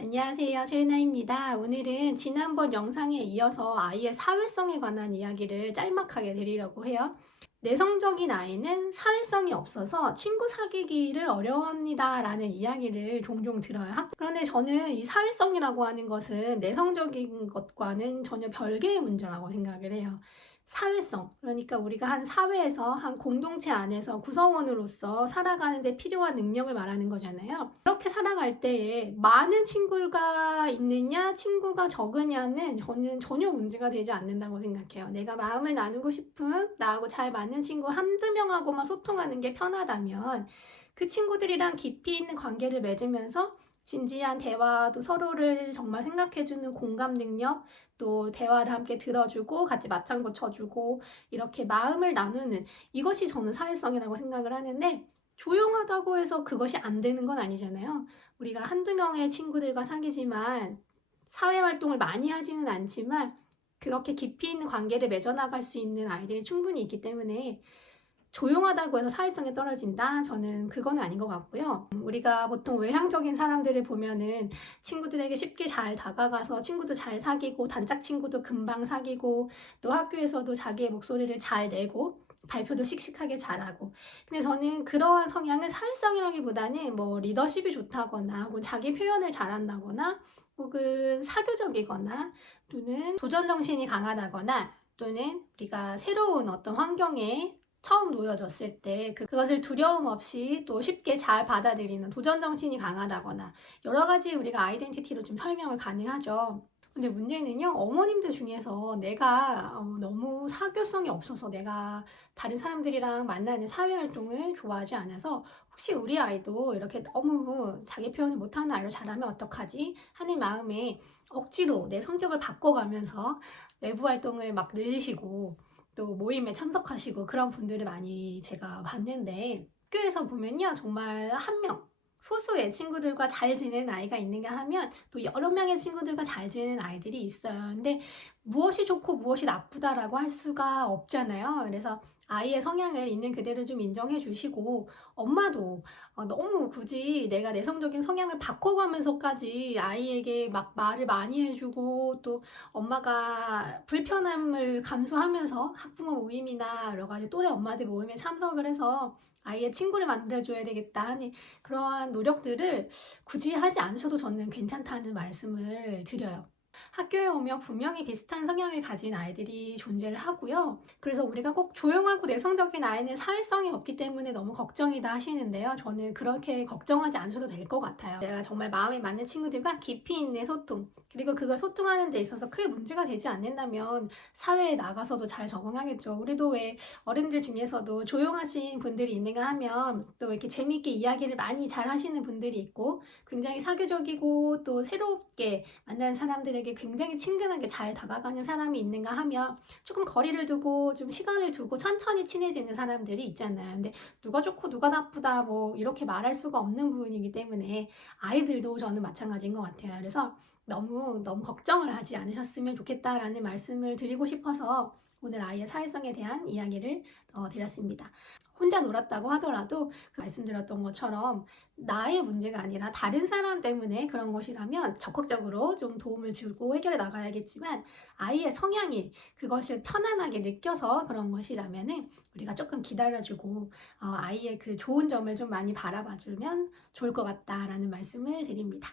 안녕하세요. 최은아입니다. 오늘은 지난번 영상에 이어서 아이의 사회성에 관한 이야기를 짤막하게 드리려고 해요. 내성적인 아이는 사회성이 없어서 친구 사귀기를 어려워합니다 라는 이야기를 종종 들어요. 그런데 저는 이 사회성이라고 하는 것은 내성적인 것과는 전혀 별개의 문제라고 생각을 해요. 사회성, 그러니까 우리가 한 사회에서 한 공동체 안에서 구성원으로서 살아가는 데 필요한 능력을 말하는 거잖아요. 그렇게 살아갈 때에 많은 친구가 있느냐 친구가 적으냐는 저는 전혀 문제가 되지 않는다고 생각해요. 내가 마음을 나누고 싶은 나하고 잘 맞는 친구 한두 명하고만 소통하는 게 편하다면 그 친구들이랑 깊이 있는 관계를 맺으면서 진지한 대화도 서로를 정말 생각해주는 공감 능력, 또 대화를 함께 들어주고 같이 맞장구 쳐주고 이렇게 마음을 나누는 이것이 저는 사회성이라고 생각을 하는데, 조용하다고 해서 그것이 안 되는 건 아니잖아요. 우리가 한두 명의 친구들과 사귀지만 사회활동을 많이 하지는 않지만 그렇게 깊이 있는 관계를 맺어나갈 수 있는 아이들이 충분히 있기 때문에 조용하다고 해서 사회성이 떨어진다? 저는 그건 아닌 것 같고요. 우리가 보통 외향적인 사람들을 보면은 친구들에게 쉽게 잘 다가가서 친구도 잘 사귀고 단짝 친구도 금방 사귀고 또 학교에서도 자기의 목소리를 잘 내고 발표도 씩씩하게 잘하고. 근데 저는 그러한 성향은 사회성이라기보다는 뭐 리더십이 좋다거나 혹은 자기 표현을 잘한다거나 혹은 사교적이거나 또는 도전 정신이 강하다거나 또는 우리가 새로운 어떤 환경에 처음 놓여졌을 때 그것을 두려움 없이 또 쉽게 잘 받아들이는 도전 정신이 강하다거나 여러 가지 우리가 아이덴티티로 좀 설명을 가능하죠. 근데 문제는요, 어머님들 중에서 내가 너무 사교성이 없어서 내가 다른 사람들이랑 만나는 사회활동을 좋아하지 않아서 혹시 우리 아이도 이렇게 너무 자기 표현을 못하는 아이로 자라면 어떡하지 하는 마음에 억지로 내 성격을 바꿔가면서 외부 활동을 막 늘리시고 또 모임에 참석하시고 그런 분들을 많이 제가 봤는데, 학교에서 보면요 정말 한 명 소수의 친구들과 잘 지내는 아이가 있는가 하면 또 여러 명의 친구들과 잘 지내는 아이들이 있어요. 근데 무엇이 좋고 무엇이 나쁘다라고 할 수가 없잖아요. 그래서 아이의 성향을 있는 그대로 좀 인정해 주시고, 엄마도 너무 굳이 내가 내성적인 성향을 바꿔가면서까지 아이에게 막 말을 많이 해주고 또 엄마가 불편함을 감수하면서 학부모 모임이나 여러 가지 또래 엄마들 모임에 참석을 해서 아이의 친구를 만들어줘야 되겠다 하는 그러한 노력들을 굳이 하지 않으셔도 저는 괜찮다는 말씀을 드려요. 학교에 오면 분명히 비슷한 성향을 가진 아이들이 존재를 하고요. 그래서 우리가 꼭 조용하고 내성적인 아이는 사회성이 없기 때문에 너무 걱정이다 하시는데요. 저는 그렇게 걱정하지 않으셔도 될 것 같아요. 내가 정말 마음에 맞는 친구들과 깊이 있는 소통, 그리고 그걸 소통하는 데 있어서 크게 문제가 되지 않는다면 사회에 나가서도 잘 적응하겠죠. 우리도 왜 어른들 중에서도 조용하신 분들이 있는가 하면 또 이렇게 재미있게 이야기를 많이 잘 하시는 분들이 있고 굉장히 사교적이고 또 새롭게 만나는 사람들에게 굉장히 친근하게 잘 다가가는 사람이 있는가 하면 조금 거리를 두고 좀 시간을 두고 천천히 친해지는 사람들이 있잖아요. 근데 누가 좋고 누가 나쁘다 뭐 이렇게 말할 수가 없는 부분이기 때문에 아이들도 저는 마찬가지인 것 같아요. 그래서 너무 걱정을 하지 않으셨으면 좋겠다라는 말씀을 드리고 싶어서 오늘 아이의 사회성에 대한 이야기를 드렸습니다. 혼자 놀았다고 하더라도 말씀드렸던 것처럼 나의 문제가 아니라 다른 사람 때문에 그런 것이라면 적극적으로 좀 도움을 주고 해결해 나가야겠지만, 아이의 성향이 그것을 편안하게 느껴서 그런 것이라면은 우리가 조금 기다려주고 아이의 그 좋은 점을 좀 많이 바라봐주면 좋을 것 같다라는 말씀을 드립니다.